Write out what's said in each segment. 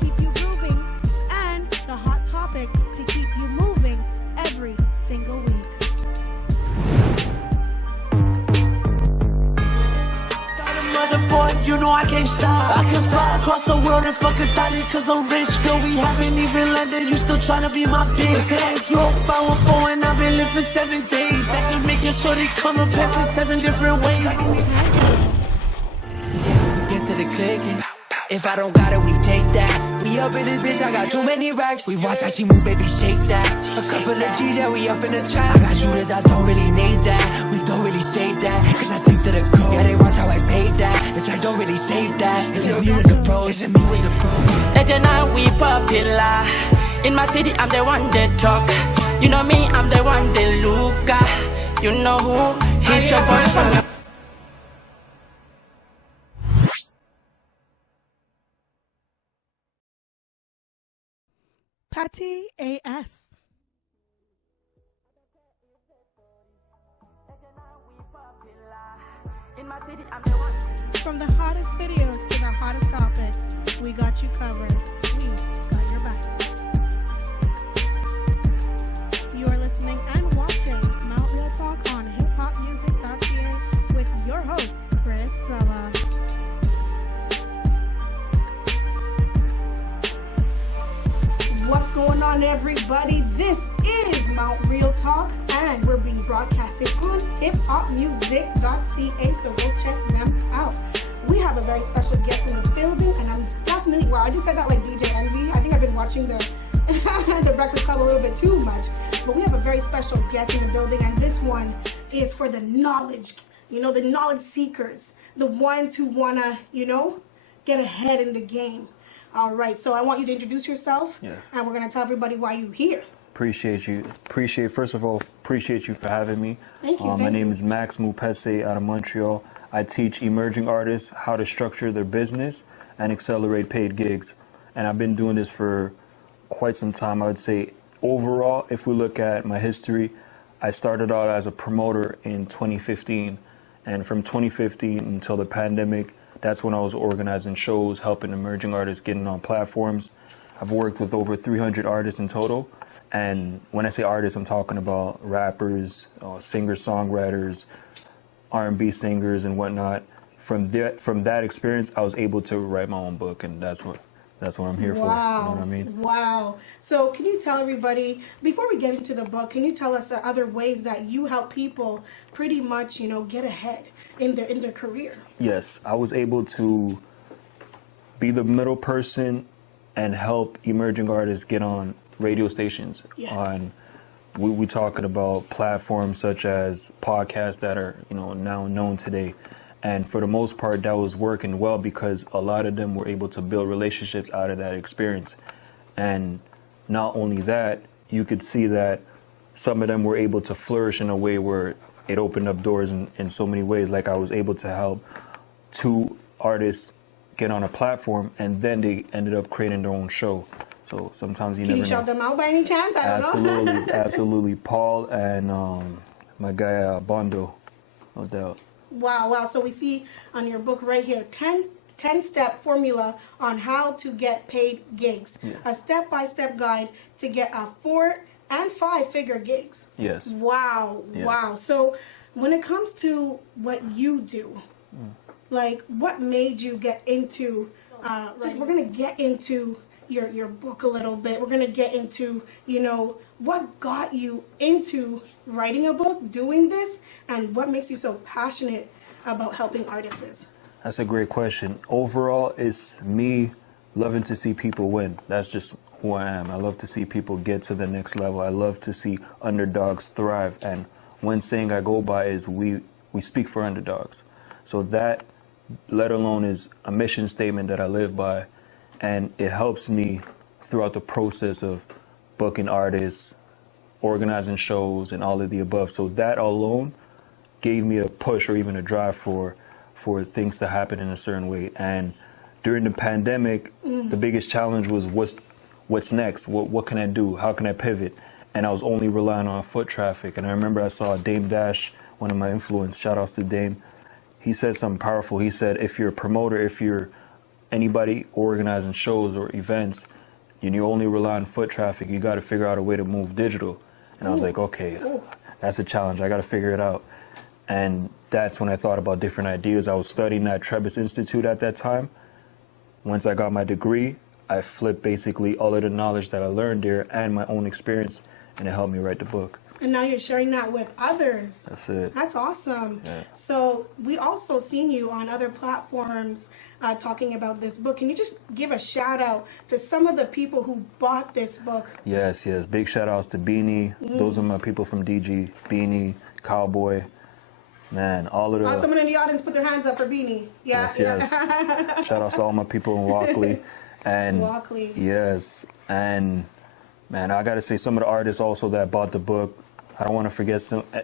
keep you grooving, and the hot topic to keep you moving every single week. Boy, you know I can't stop. I can fly across the world and fuck a thotty cause I'm rich. Girl, we haven't even landed, you still tryna be my bitch. Hey, drove 514 and I've been living for 7 days. I can make sure they come and pass in 7 different ways. Get to the clicking. If I don't got it, we take that. We up in this bitch, I got too many racks. We watch how she move, baby, shake that. A couple of G's, yeah, we up in the trap. I got shooters, I don't really need that. We don't really save that, cause I stick to the code. Yeah, they watch how I paid that. Bitch, I don't really save that. It's just me with the pros, it's me with the pros. Legend and we popular. In my city, I'm the one that talk. You know me, I'm the one that look at. You know who? Hit your boys from the Patty AS. From the hottest videos to the hottest topics, we got you covered. We got your back. You are listening and watching Montreal Talk on hiphopmusique.ca with your host, Christcella. What's going on, everybody? This is Montreal Talk, and we're being broadcasted on hiphopmusique.ca, so go check them out. We have a very special guest in the building, and I'm definitely, well, I just said that like DJ Envy. I think I've been watching the the Breakfast Club a little bit too much, but we have a very special guest in the building, and this one is for the knowledge, the knowledge seekers, the ones who want to, get ahead in the game. All right, so I want you to introduce yourself. Yes. And we're going to tell everybody why you're here. Appreciate you. First of all, appreciate you for having me. Thank you. My name is Max Mupesse out of Montreal. I teach emerging artists how to structure their business and accelerate paid gigs. And I've been doing this for quite some time. I would say overall, if we look at my history, I started out as a promoter in 2015. And from 2015 until the pandemic, that's when I was organizing shows, helping emerging artists getting on platforms. I've worked with over 300 artists in total. And when I say artists, I'm talking about rappers, singer-songwriters, R&B singers and whatnot. From that experience, I was able to write my own book, and that's what I'm here for. You know what I mean? Wow. So can you tell everybody, before we get into the book, can you tell us the other ways that you help people pretty much, get ahead in their career? Yes, I was able to be the middle person and help emerging artists get on radio stations. Yes. We talking about platforms such as podcasts that are now known today, and for the most part that was working well because a lot of them were able to build relationships out of that experience. And not only that, you could see that some of them were able to flourish in a way where it opened up doors in so many ways. Like I was able to help 2 artists get on a platform, and then they ended up creating their own show. So sometimes you never know. Can you shout them out by any chance? I don't know. Absolutely. Paul and my guy Bondo, no doubt. Wow. So we see on your book right here, 10-step formula on how to get paid gigs. Yes. A step-by-step guide to get a 4- and 5-figure gigs. Yes. Wow. Yes. Wow. So when it comes to what you do, like what made you get into, we're going to get into your book a little bit. We're going to get into, what got you into writing a book, doing this, and what makes you so passionate about helping artists? That's a great question. Overall, it's me loving to see people win. That's just who I am. I love to see people get to the next level. I love to see underdogs thrive. And one saying I go by is we speak for underdogs. So that, let alone, is a mission statement that I live by. And it helps me throughout the process of booking artists, organizing shows, and all of the above. So that alone gave me a push or even a drive for things to happen in a certain way. And during the pandemic, the biggest challenge was what's next? What can I do? How can I pivot? And I was only relying on foot traffic. And I remember I saw Dame Dash, one of my influence, shout outs to Dame. He said something powerful. He said, if you're a promoter, if you're anybody organizing shows or events, and you only rely on foot traffic, you got to figure out a way to move digital. And I was like, okay, that's a challenge. I got to figure it out. And that's when I thought about different ideas. I was studying at Trebas Institute at that time. Once I got my degree, I flipped basically all of the knowledge that I learned there and my own experience, and it helped me write the book. And now you're sharing that with others. That's it. That's awesome. Yeah. So we also seen you on other platforms talking about this book. Can you just give a shout out to some of the people who bought this book? Yes. Big shout outs to Beanie. Those are my people from DG. Beanie, Cowboy. Man, all of the... Someone in the audience put their hands up for Beanie. Yeah. Yes. Shout outs to all my people in Walkley. And Walkley. Yes. And man, I gotta say, some of the artists also that bought the book, I don't want to forget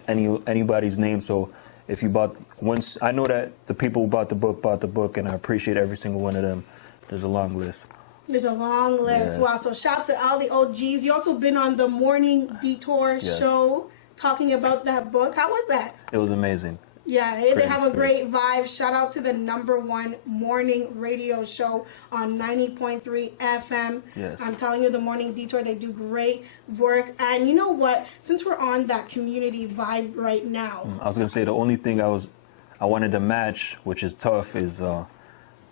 anybody's name. So if you bought, once I know that the people who bought the book, and I appreciate every single one of them. There's a long list. There's a long list. Yes. Wow. So shout out to all the OGs. You also been on the morning Detour show talking about that book. How was that? It was amazing. Yeah, they have a great vibe. Shout out to the #1 morning radio show on 90.3 FM. Yes. I'm telling you, the Morning Detour, they do great work. And you know what? Since we're on that community vibe right now. I was going to say the only thing I wanted to match, which is tough, is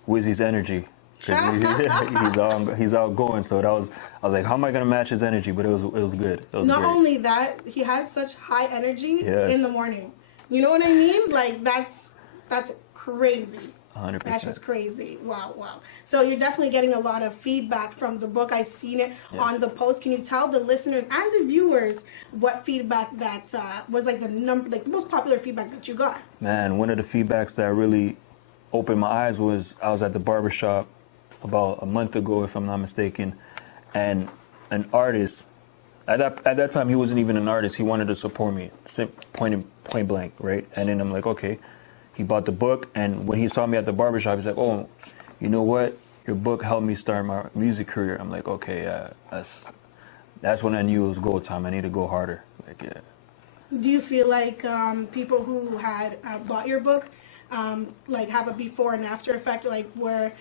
Wizzy's energy. He's outgoing, so I was like, how am I going to match his energy? But it was good. It was Not great. only that, he has such high energy Yes. in the morning. You know what I mean? Like, that's crazy. 100%. That's just crazy. Wow. So you're definitely getting a lot of feedback from the book. I seen it on the post. Can you tell the listeners and the viewers what feedback that was like the most popular feedback that you got? Man, one of the feedbacks that really opened my eyes was I was at the barbershop about a month ago, if I'm not mistaken, and an artist, at that time he wasn't even an artist, he wanted to support me, point blank, right? And then I'm like, okay. He bought the book, and when he saw me at the barbershop, he's like, oh, you know what? Your book helped me start my music career. I'm like, okay, that's when I knew it was go time. I need to go harder. Like, yeah. Do you feel like people who had bought your book like have a before and after effect, like where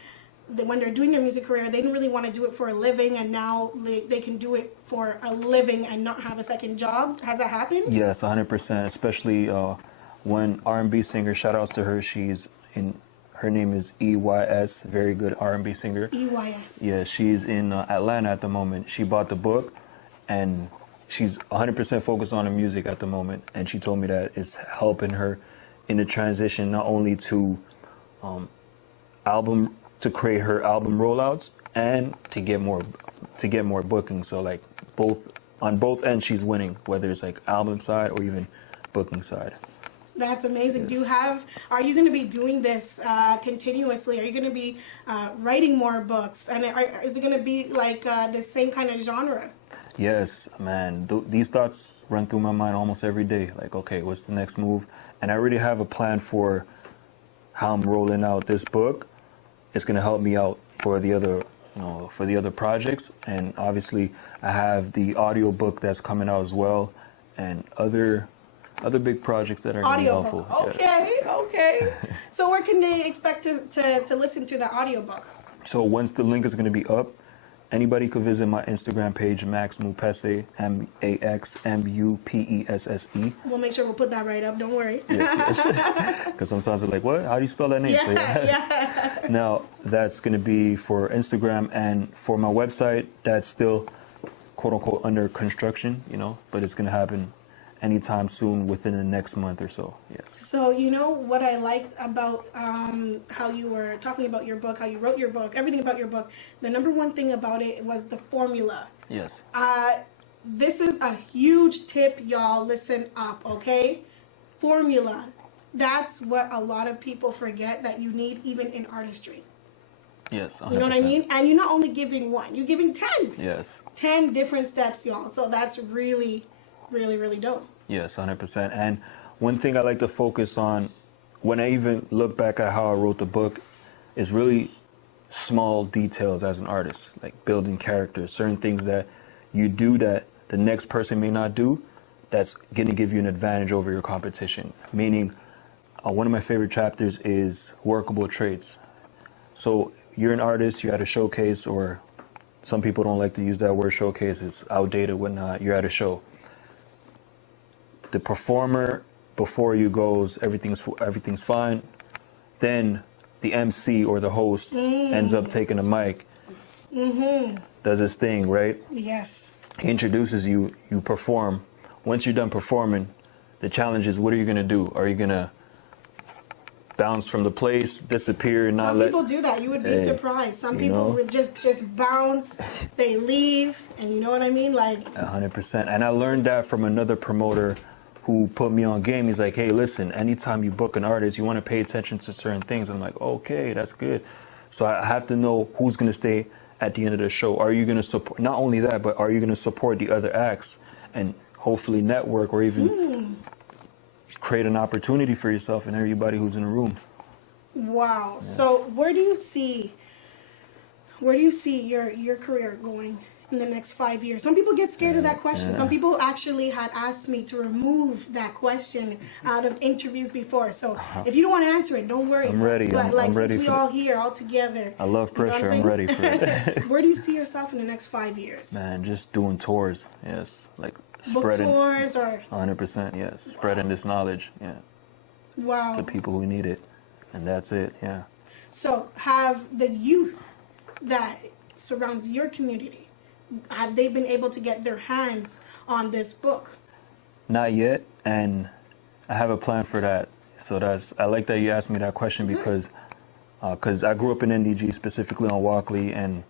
when they're doing their music career, they didn't really want to do it for a living, and now they can do it for a living and not have a second job? Has that happened? Yes, 100%. Especially one R&B singer. Shout outs to her. Her name is EYS. Very good R&B singer. EYS. Yeah, she's in Atlanta at the moment. She bought the book, and she's 100% focused on her music at the moment. And she told me that it's helping her in the transition, not only to create her album rollouts and to get more bookings. So like on both ends she's winning, whether it's like album side or even booking side. That's amazing. Yes. Are you going to be doing this continuously? Are you going to be writing more books? And is it going to be like the same kind of genre? Yes, man. These thoughts run through my mind almost every day. Like, okay, what's the next move? And I already have a plan for how I'm rolling out this book. It's going to help me out for the other projects. And obviously, I have the audio book that's coming out as well, and other big projects that are going to be helpful. Okay. So where can they expect to listen to the audiobook? So once the link is going to be up, anybody could visit my Instagram page, Max Mupesse, MaxMupesse. We'll make sure we'll put that right up. Don't worry. Because sometimes they're like, what? How do you spell that name? Yeah. Now, that's going to be for Instagram, and for my website, that's still, quote unquote, under construction, but it's going to happen anytime soon within the next month or so. Yes. So you know what I liked about how you were talking about your book, how you wrote your book, everything about your book. The #1 thing about it was the formula. Yes. This is a huge tip, y'all. Listen up, okay? Formula. That's what a lot of people forget that you need even in artistry. Yes. 100%. You know what I mean? And you're not only giving one, you're giving 10. Yes. 10 different steps, y'all. So that's really, really, really dope. Yes, 100%. And one thing I like to focus on when I even look back at how I wrote the book is really small details as an artist, like building characters, certain things that you do that the next person may not do, that's going to give you an advantage over your competition. Meaning, one of my favorite chapters is workable traits. So you're an artist, you're at a showcase, or some people don't like to use that word showcase, it's outdated, whatnot, you're at a show. The performer before you goes, everything's fine. Then the MC or the host ends up taking the mic, does his thing, right? Yes. He introduces you, you perform. Once you're done performing, the challenge is, what are you gonna do? Are you gonna bounce from the place, disappear, not Some let... people do that. You would be surprised. Some people would just bounce, they leave, and you know what I mean? Like 100%. And I learned that from another promoter who put me on game. He's like, hey, listen, anytime you book an artist, you want to pay attention to certain things. I'm like, okay, that's good. So I have to know who's going to stay at the end of the show. Are you going to support, not only that, but are you going to support the other acts and hopefully network or even create an opportunity for yourself and everybody who's in the room? wow. Yes. So where do you see your career going in the next 5 years? Some people get scared of that question. Some people actually had asked me to remove that question out of interviews before. So if you don't want to answer it, don't worry. I'm ready. But I'm ready since we all here all together. I love pressure. I'm ready for it. Where do you see yourself in the next 5 years? Man, just doing tours. Yes, like Book spreading. tours or 100%. Yes, spreading this knowledge. Yeah. Wow. To people who need it, and that's it. Yeah. So have the youth that surrounds your community, have they been able to get their hands on this book? Not yet, and I have a plan for that. So I like that you asked me that question because I grew up in NDG, specifically on Walkley, and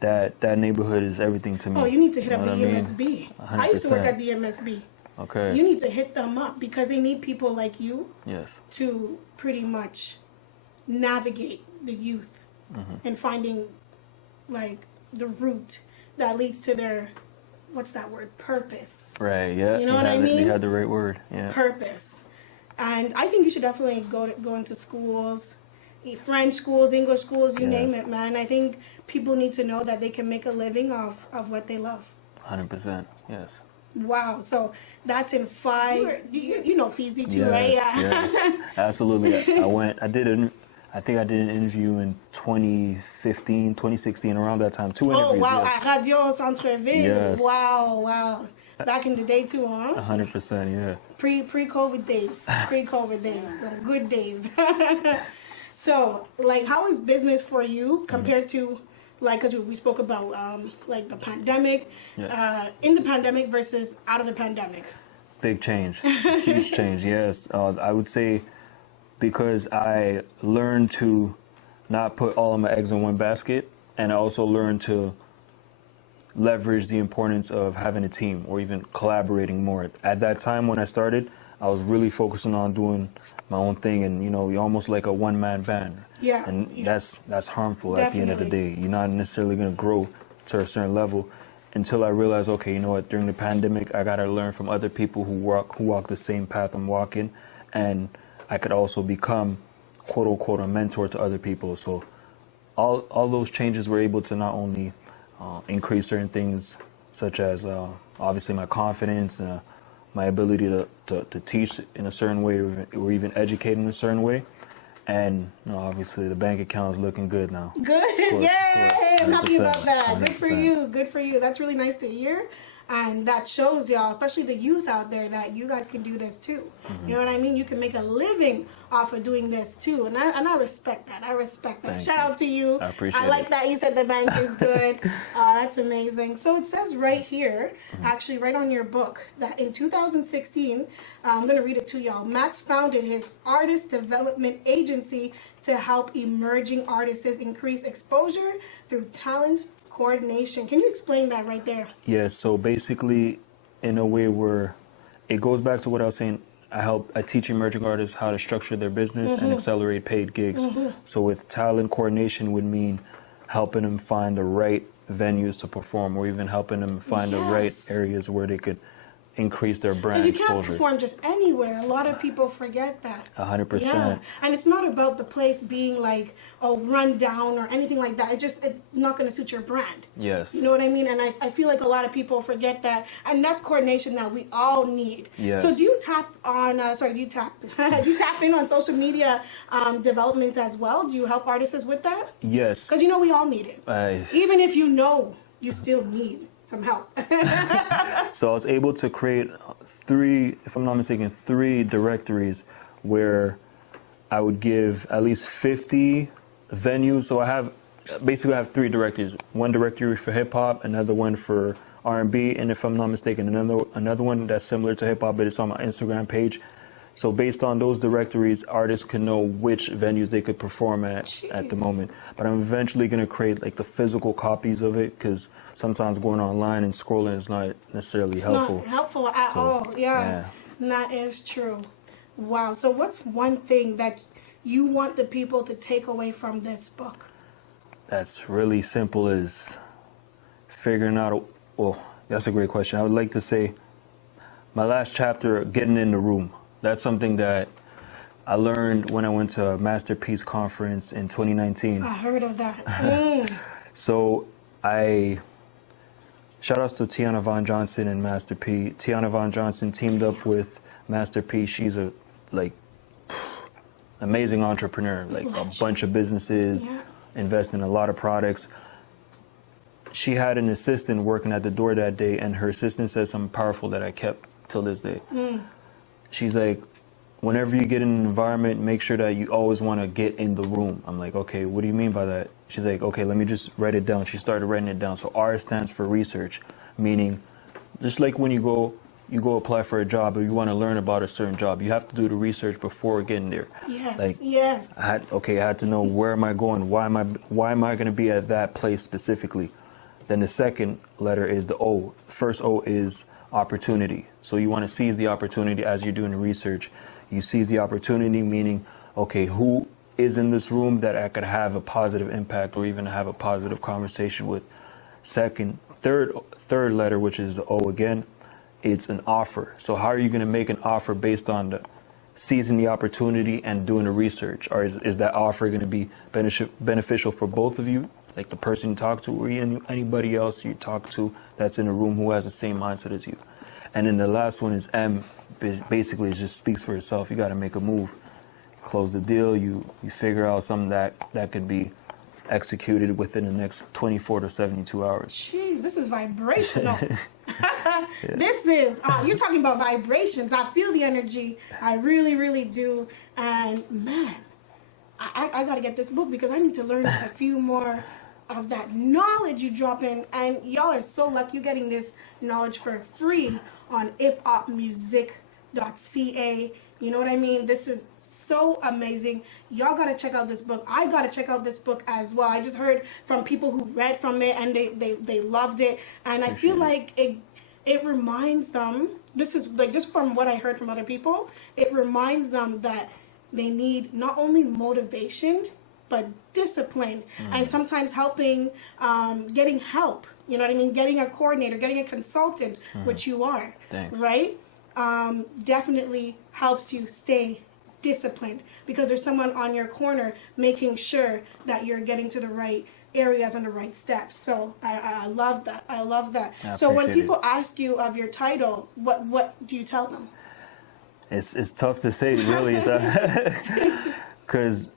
that neighborhood is everything to me. Oh, you need to hit up the what I mean? MSB. 100%. I used to work at the MSB. Okay. You need to hit them up because they need people like you Yes. to pretty much navigate the youth and finding like the route that leads to their, what's that word, purpose. Right, yeah. You know what I mean? You had the right word, yeah. Purpose. And I think you should definitely go into schools, French schools, English schools, you name it, man. I think people need to know that they can make a living off of what they love. 100%, yes. Wow, so that's in 5. You know Fizzy too, right? Yeah. Yes, absolutely. I think I did an interview in 2015, 2016, around that time. 2 interviews. Oh wow, yes. at Radio Centre-Ville. Yes. Wow. Back in the day too, huh? 100%, yeah. Pre-COVID days. Pre-COVID days. Good days. So, like, how is business for you compared to, like, because we spoke about, like, the pandemic, in the pandemic versus out of the pandemic? Big change. Huge change, yes. I would say because I learned to not put all of my eggs in one basket, and I also learned to leverage the importance of having a team or even collaborating more. At that time when I started, I was really focusing on doing my own thing, and you're almost like a one-man band. Yeah. And that's harmful. Definitely. At the end of the day. You're not necessarily going to grow to a certain level until I realized, okay, you know what, during the pandemic, I got to learn from other people who walk the same path I'm walking, and I could also become, quote unquote, a mentor to other people. So all those changes were able to not only increase certain things, such as obviously my confidence, my ability to teach in a certain way, or even educate in a certain way. And obviously the bank account is looking good now. Good, course, yay! I'm happy about that. 100%. Good for you. That's really nice to hear. And that shows y'all, especially the youth out there, that you guys can do this too. You know what I mean? You can make a living off of doing this too. And I respect that. Shout out to you. I appreciate it. I like that you said the bank is good. That's amazing. So it says right here, actually right on your book, that in 2016, I'm going to read it to y'all. Max founded his artist development agency to help emerging artists increase exposure through talent coordination. Can you explain that right there? Yeah, so basically, in a way where it goes back to what I was saying, I teach emerging artists how to structure their business and accelerate paid gigs. So with talent coordination would mean helping them find the right venues to perform, or even helping them find the right areas where they could increase their brand Because you can't exposure. perform just anywhere. A lot of people forget that. 100%. Yeah, and it's not about the place being like, oh, run down or anything like that. It's not going to suit your brand. Yes. You know what I mean? And I feel like a lot of people forget that, and that's coordination that we all need. Yes. So do you tap on? Do you tap in on social media developments as well? Do you help artists with that? Yes. Because we all need it. Even if you still need some help. So I was able to create three directories where I would give at least 50 venues. So I have three directories. One directory for hip hop, another one for R&B, and if I'm not mistaken, another one that's similar to hip hop, but it's on my Instagram page. So based on those directories, artists can know which venues they could perform at the moment. But I'm eventually going to create like the physical copies of it, because sometimes going online and scrolling is not necessarily helpful. Not helpful at all. Yeah, that is true. Wow. So what's one thing that you want the people to take away from this book? That's really simple, is figuring out, well, that's a great question. I would like to say my last chapter, getting in the room. That's something that I learned when I went to a Masterpiece conference in 2019. I heard of that. So shout outs to Tiana Von Johnson and Master P. Tiana Von Johnson teamed up with Master P. She's a amazing entrepreneur, like a bunch of businesses, invest in a lot of products. She had an assistant working at the door that day, and her assistant said something powerful that I kept till this day. She's like, whenever you get in an environment, make sure that you always want to get in the room. I'm like, okay, what do you mean by that? She's like, okay, let me just write it down. She started writing it down. So R stands for research, meaning just like when you go apply for a job or you want to learn about a certain job, you have to do the research before getting there. Yes. I had to know, where am I going? Why am I going to be at that place specifically? Then the second letter is the O. The first O is opportunity. So you want to seize the opportunity as you're doing the research. You seize the opportunity, meaning, okay, who is in this room that I could have a positive impact or even have a positive conversation with? Third letter, which is the O again, it's an offer. So how are you going to make an offer based on seizing the opportunity and doing the research? Or is that offer going to be beneficial for both of you, like the person you talk to or anybody else you talk to that's in a room who has the same mindset as you? And then the last one is M. Basically, it just speaks for itself. You got to make a move, close the deal. You figure out something that could be executed within the next 24 to 72 hours. Jeez, this is vibrational. This is, you're talking about vibrations. I feel the energy. I really, really do. And man, I got to get this book because I need to learn a few more of that knowledge you drop in. And y'all are so lucky you're getting this knowledge for free on hiphopmusique.ca. You know what I mean? This is so amazing. Y'all got to check out this book. I got to check out this book as well. I just heard from people who read from it and they loved it. And I feel like it reminds them, this is like just from what I heard from other people, it reminds them that they need not only motivation, but discipline, and sometimes helping, getting help. You know what I mean? Getting a coordinator, getting a consultant, which you are, right? Definitely helps you stay disciplined because there's someone on your corner making sure that you're getting to the right areas and the right steps. So I love that. I love that. So when people ask you of your title, what do you tell them? It's tough to say, really, because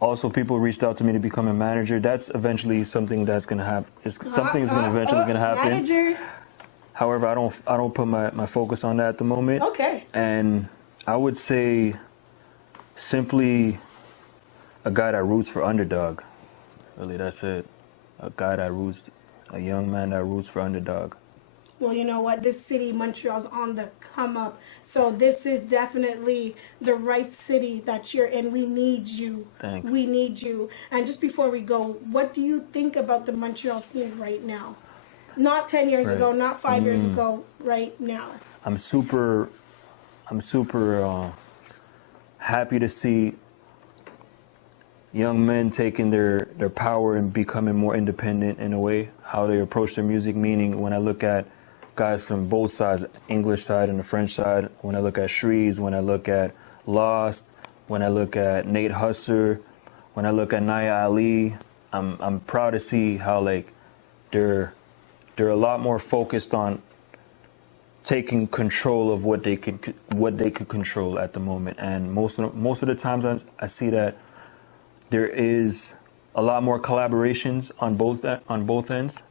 also people reached out to me to become a manager. That's eventually something that's going to happen. Something is eventually going to happen. Manager. However, I don't put my focus on that at the moment. Okay. And I would say simply a guy that roots for underdog. Really, that's it. A young man that roots for underdog. Well, you know what? This city, Montreal's on the come up. So this is definitely the right city that you're in. We need you. Thanks. We need you. And just before we go, what do you think about the Montreal scene right now? Not 10 years ago, not 5 years ago, right now. I'm super happy to see young men taking their power and becoming more independent in a way, how they approach their music. Meaning, when I look at guys from both sides, English side and the French side. When I look at Shreeze, when I look at Lost, when I look at Nate Husser, when I look at Naya Ali, I'm proud to see how like they're a lot more focused on taking control of what they could control at the moment. And most of the times I see that there is a lot more collaborations on both ends.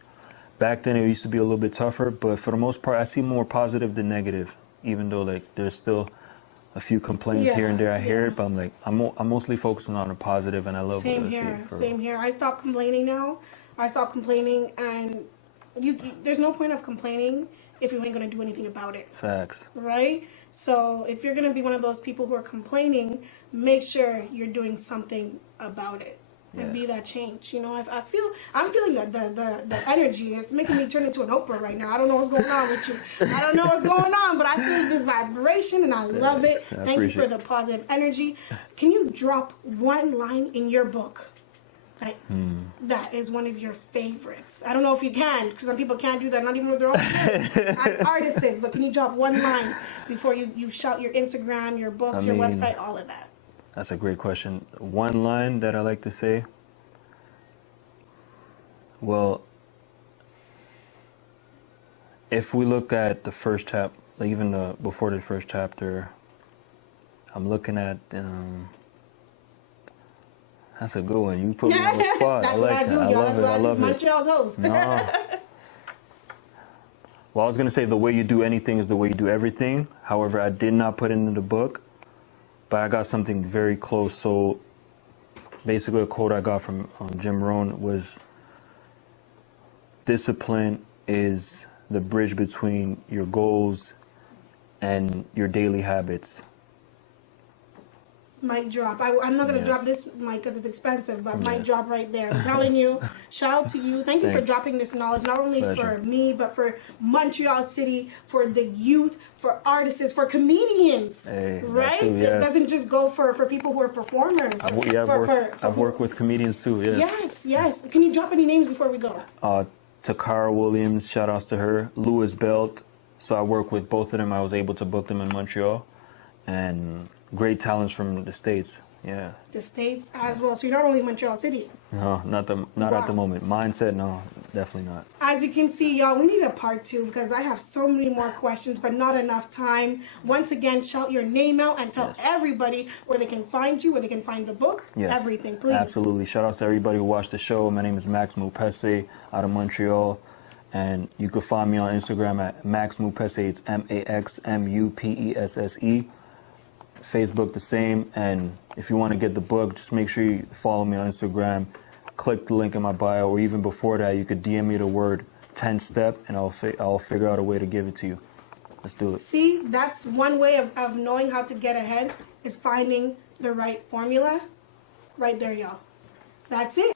Back then it used to be a little bit tougher, but for the most part I see more positive than negative, even though like there's still a few complaints here and there. I hear it, but I'm like I'm mostly focusing on the positive, and I love Same what I here. see. Same here. I stopped complaining now. I stopped complaining, and you there's no point of complaining if you ain't gonna do anything about it. Facts. Right? So if you're gonna be one of those people who are complaining, make sure you're doing something about it. And be that change, you know. I'm feeling the energy. It's making me turn into an Oprah right now. I don't know what's going on with you. I don't know what's going on, but I feel this vibration and I love it. Thank you for the positive energy. Can you drop one line in your book that is one of your favorites? I don't know if you can, because some people can't do that, not even with their own kids, as artists. But can you drop one line before you shout your Instagram, your books, your website, all of that? That's a great question. One line that I like to say, well, if we look at the first chapter, like even before the first chapter, I'm looking at, that's a good one. You put me on the spot. That's I like what I do, that. y'all. I love it. Montreal's host. No. Well, I was going to say the way you do anything is the way you do everything. However, I did not put it in the book. But I got something very close. So basically a quote I got from Jim Rohn was, discipline is the bridge between your goals and your daily habits. Mic drop. I'm not going to drop this mic because it's expensive, but mic drop right there. I'm telling you, shout out to you. Thank you for dropping this knowledge, not only for me, but for Montreal City, for the youth, for artists, for comedians, right? It doesn't just go for people who are performers. I've worked with comedians too, Yes. Can you drop any names before we go? Takara Williams, shout outs to her. Louis Belt. So I work with both of them. I was able to book them in Montreal. And great talents from the States, The States as well. So you're not only Montreal City. No, not at the moment. Mindset, no, definitely not. As you can see, y'all, we need a part 2 because I have so many more questions, but not enough time. Once again, shout your name out and tell everybody where they can find you, where they can find the book, everything, please. Absolutely. Shout out to everybody who watched the show. My name is Max Mupesse out of Montreal. And you can find me on Instagram at Max Mupesse. It's MAXMUPESSE. Facebook the same, and if you want to get the book, just make sure you follow me on Instagram, click the link in my bio, or even before that you could DM me the word 10-step and I'll figure out a way to give it to you. Let's do it. See, that's one way of knowing how to get ahead, is finding the right formula. Right there, y'all. That's it.